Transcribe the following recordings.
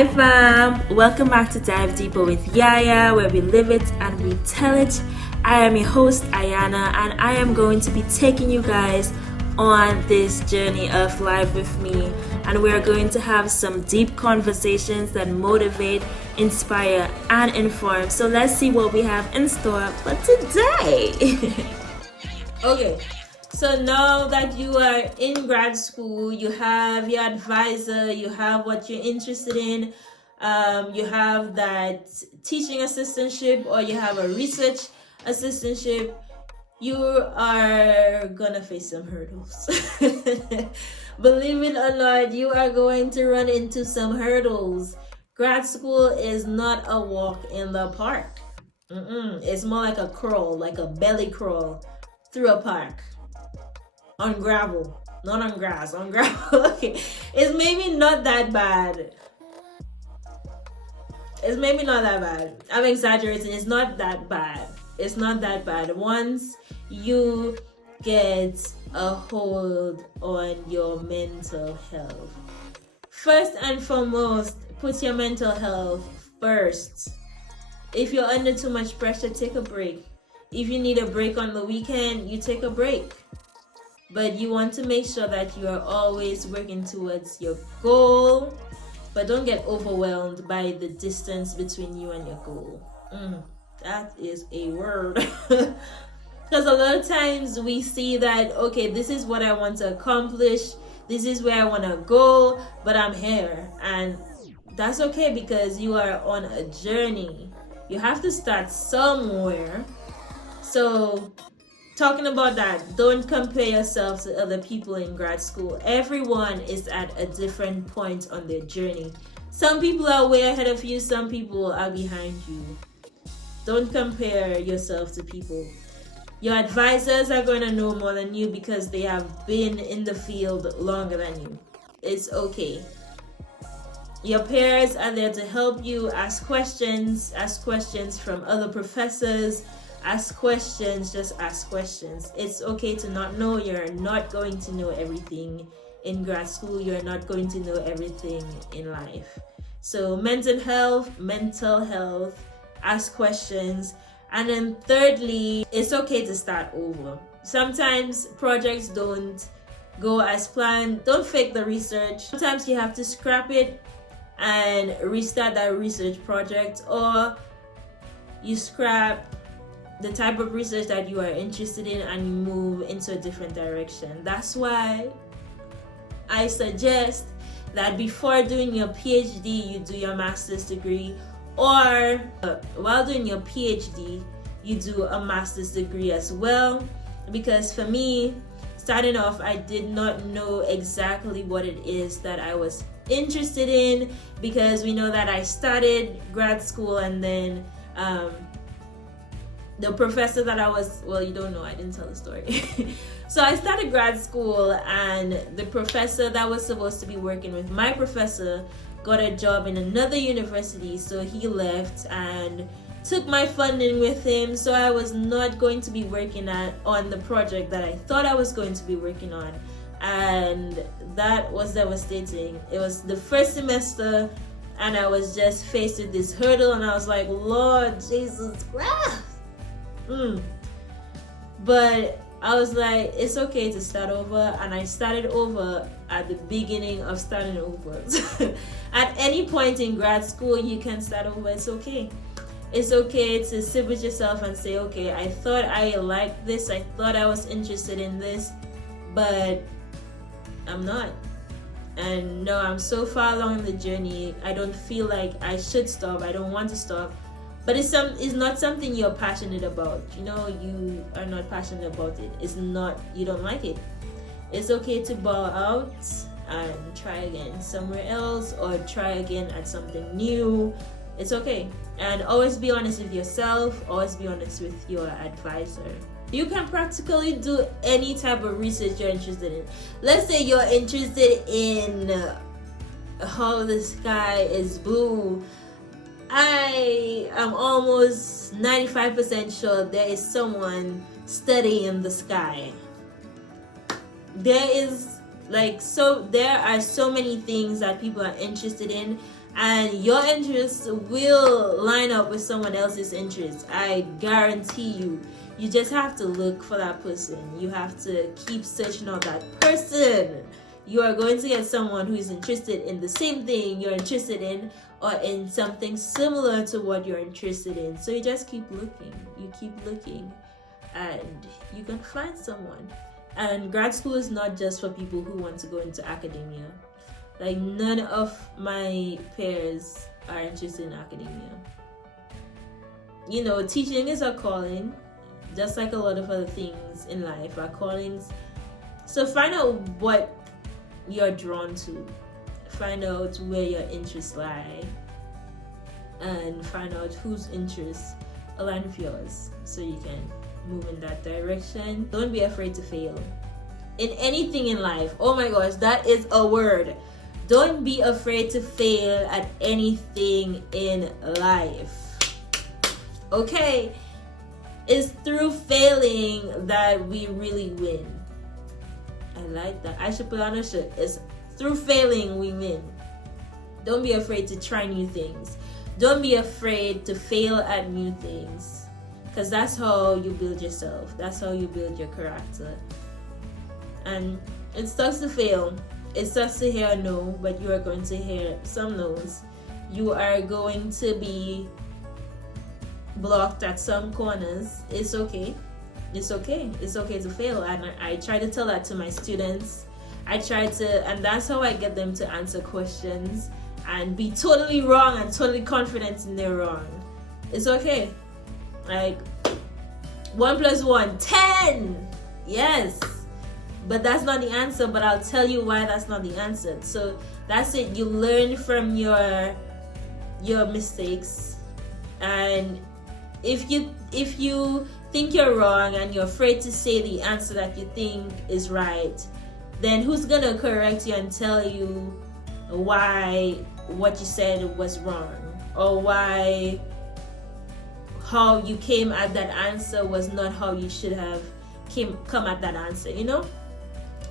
Hi fam, welcome back to Dive Deeper with Yaya, where we live it and we tell it. I am your host Ayana, and I am going to be taking you guys on this journey of life with me, and we are going to have some deep conversations that motivate, inspire, and inform. So let's see what we have in store for today. Okay. So now that you are in grad school, you have your advisor, you have what you're interested in, you have that teaching assistantship, or you have a research assistantship, you are gonna face some hurdles. Believe it or not, you are going to run into some hurdles. Grad school is not a walk in the park. It's more like a crawl, like a belly crawl through a park. On gravel, not on grass, on gravel. Okay, it's maybe not that bad. I'm exaggerating. It's not that bad. Once you get a hold on your mental health, first and foremost, put your mental health first. If you're under too much pressure, take a break. If you need a break on the weekend, you take a break. But you want to make sure that you are always working towards your goal, but don't get overwhelmed by the distance between you and your goal. That is a word. Because a lot of times we see that, okay, this is what I want to accomplish, this is where I want to go, but I'm here. And that's okay, because you are on a journey. You have to start somewhere. So talking about that, don't compare yourself to other people in grad school. Everyone is at a different point on their journey. Some people are way ahead of you, some people are behind you. Don't compare yourself to people. Your advisors are going to know more than you because they have been in the field longer than you. It's okay. Your peers are there to help you. Ask questions from other professors. Ask questions, just ask questions. It's okay to not know. You're not going to know everything in grad school. You're not going to know everything in life. So mental health, ask questions. And then thirdly, it's okay to start over. Sometimes projects don't go as planned. Don't fake the research. Sometimes you have to scrap it and restart that research project, or you scrap the type of research that you are interested in and you move into a different direction. That's why I suggest that before doing your PhD, you do your master's degree, or while doing your PhD, you do a master's degree as well. Because for me, starting off, I did not know exactly what it is that I was interested in, because we know that I started grad school and then the professor that I was, well, you don't know, I didn't tell the story. So I started grad school, and the professor that was supposed to be working with my professor got a job in another university, so he left and took my funding with him. So I was not going to be working on the project that I thought I was going to be working on, and that was devastating. It was the first semester, and I was just faced with this hurdle, and I was like, Lord Jesus Christ. But I was like, it's okay to start over, and I started over at the beginning of starting over. At any point in grad school, you can start over. It's okay. It's okay to sit with yourself and say, okay, I thought I liked this, I thought I was interested in this, but I'm not. And no, I'm so far along the journey, I don't feel like I should stop. I don't want to stop. But it's not something you're passionate about. You know, you are not passionate about it. It's not, you don't like it. It's okay to bow out and try again somewhere else, or try again at something new. It's okay. And always be honest with yourself. Always be honest with your advisor. You can practically do any type of research you're interested in. Let's say you're interested in how the sky is blue. I am almost 95% sure there is someone studying the sky. There are so many things that people are interested in, and your interests will line up with someone else's interests. I guarantee you. You just have to look for that person. You have to keep searching out that person. You are going to get someone who is interested in the same thing you're interested in, or in something similar to what you're interested in. So you just keep looking. You keep looking, and you can find someone. And grad school is not just for people who want to go into academia. Like, none of my peers are interested in academia. You know, teaching is a calling, just like a lot of other things in life are callings. So find out what you're drawn to. Find out where your interests lie. And find out whose interests align with yours, so you can move in that direction. Don't be afraid to fail in anything in life. Oh my gosh, that is a word. Don't be afraid to fail at anything in life. Okay? It's through failing that we really win. I like that. I should put on a shirt. It's through failing we win. Don't be afraid to try new things. Don't be afraid to fail at new things. Because that's how you build yourself. That's how you build your character. And it sucks to fail. It sucks to hear a no, but you are going to hear some no's. You are going to be blocked at some corners. It's okay. It's okay. It's okay to fail. And I try to tell that to my students. And that's how I get them to answer questions and be totally wrong and totally confident in their wrong. It's okay. Like, 1 + 1, 10. Yes. But that's not the answer, but I'll tell you why that's not the answer. So that's it. You learn from your mistakes. And if you think you're wrong and you're afraid to say the answer that you think is right, then who's gonna correct you and tell you why what you said was wrong, or how you came at that answer was not how you should have come at that answer, you know?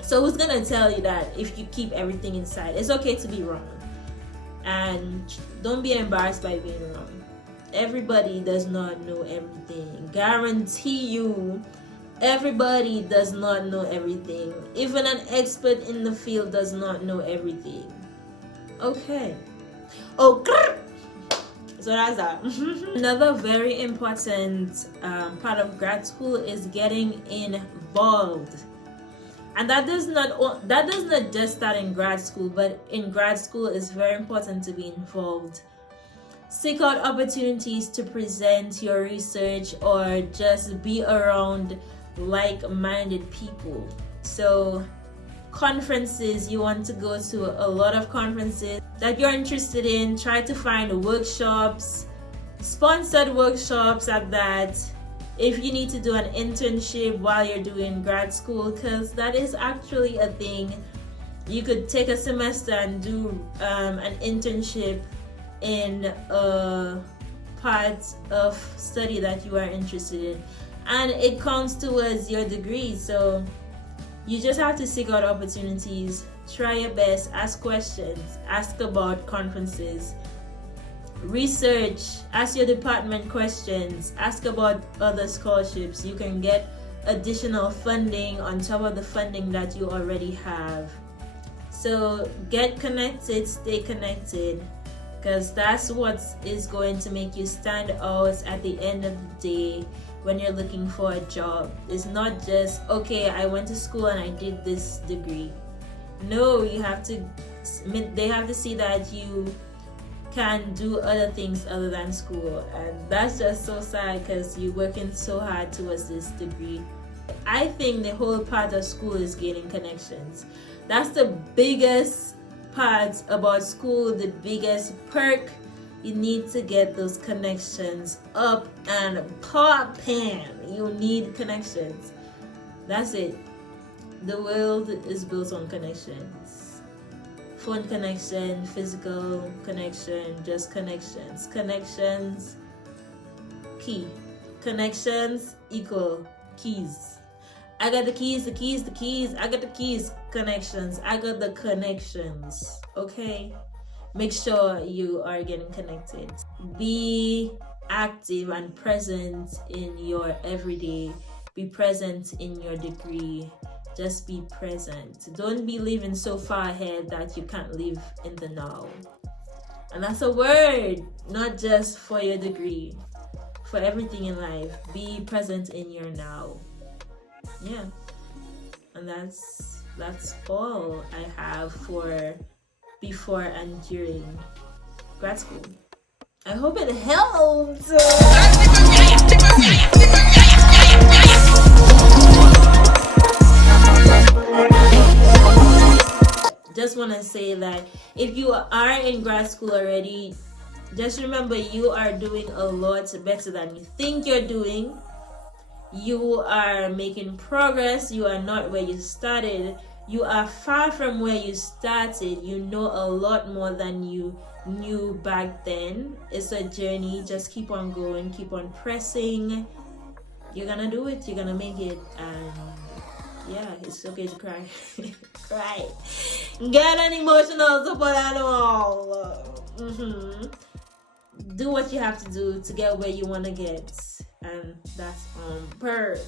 So who's gonna tell you that if you keep everything inside? It's okay to be wrong, and don't be embarrassed by being wrong. Everybody does not know everything. Guarantee you, everybody does not know everything. Even an expert in the field does not know everything. Okay. Oh, so that's that. Another very important part of grad school is getting involved. And that does not just start in grad school, but in grad school it's very important to be involved. Seek out opportunities to present your research or just be around like-minded people. So conferences, you want to go to a lot of conferences that you're interested in. Try to find workshops, sponsored workshops at that. If you need to do an internship while you're doing grad school, because that is actually a thing. You could take a semester and do an internship in a part of study that you are interested in, and it counts towards your degree. So you just have to seek out opportunities, try your best, ask questions, ask about conferences, research, ask your department questions, ask about other scholarships. You can get additional funding on top of the funding that you already have. So get connected, stay connected, because that's what is going to make you stand out at the end of the day when you're looking for a job. It's not just, okay, I went to school and I did this degree. No, they have to see that you can do other things other than school, and that's just so sad because you're working so hard towards this degree. I think the whole part of school is gaining connections. That's the biggest part about school, the biggest perk. You need to get those connections up and popping. You need connections. That's it. The world is built on connections. Phone connection, physical connection, just connections. Connections, key. Connections equal keys. I got the keys. I got the keys. Connections. I got the connections. Okay? make sure you are getting connected. Be active and present in your everyday. Be present in your degree. Just be present. Don't be living so far ahead that you can't live in the now. And that's a word, not just for your degree, for everything in life. Be present in your now. Yeah. And that's all I have for before and during grad school. I hope it helped. Just want to say that if you are in grad school already, just remember you are doing a lot better than you think you're doing. You are making progress. You are not where you started. You are far from where you started. You know a lot more than you knew back then. It's a journey. Just keep on going, keep on pressing. You're gonna do it. You're gonna make it. And yeah, it's okay to cry. Cry. Get an emotional support animal. Do what you have to do to get where you want to get, and that's on per.